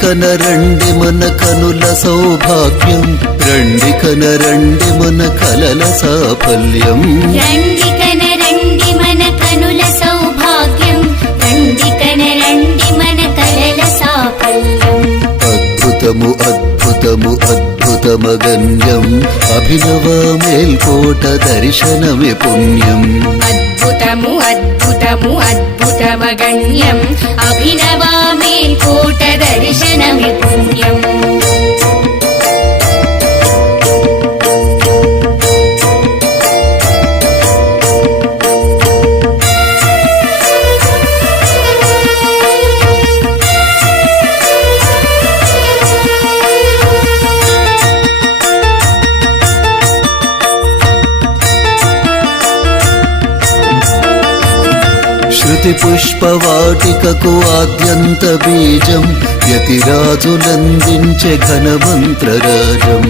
కనరండి మన కనుల సౌభాగ్యం, రండి కనరండి మన కలల సాఫల్యం. రండి కనరండి మన కనుల సౌభాగ్యం, రండి కనరండి మన కలల సాఫల్యం. అద్భుతము అద్భుతము అద్భుతమగన్యం, అభినవ మేల్కోట దర్శనమే పుణ్యం. అద్భుతము అద్భుతము అద్భుతమగణ్యం, అభినవ మేల్కోట దర్శనమి పుణ్యం. శృతి పుష్పవాటికకు ఆద్యంత బీజం, యతిరాజులందించే ఘనమంత్రరాజం.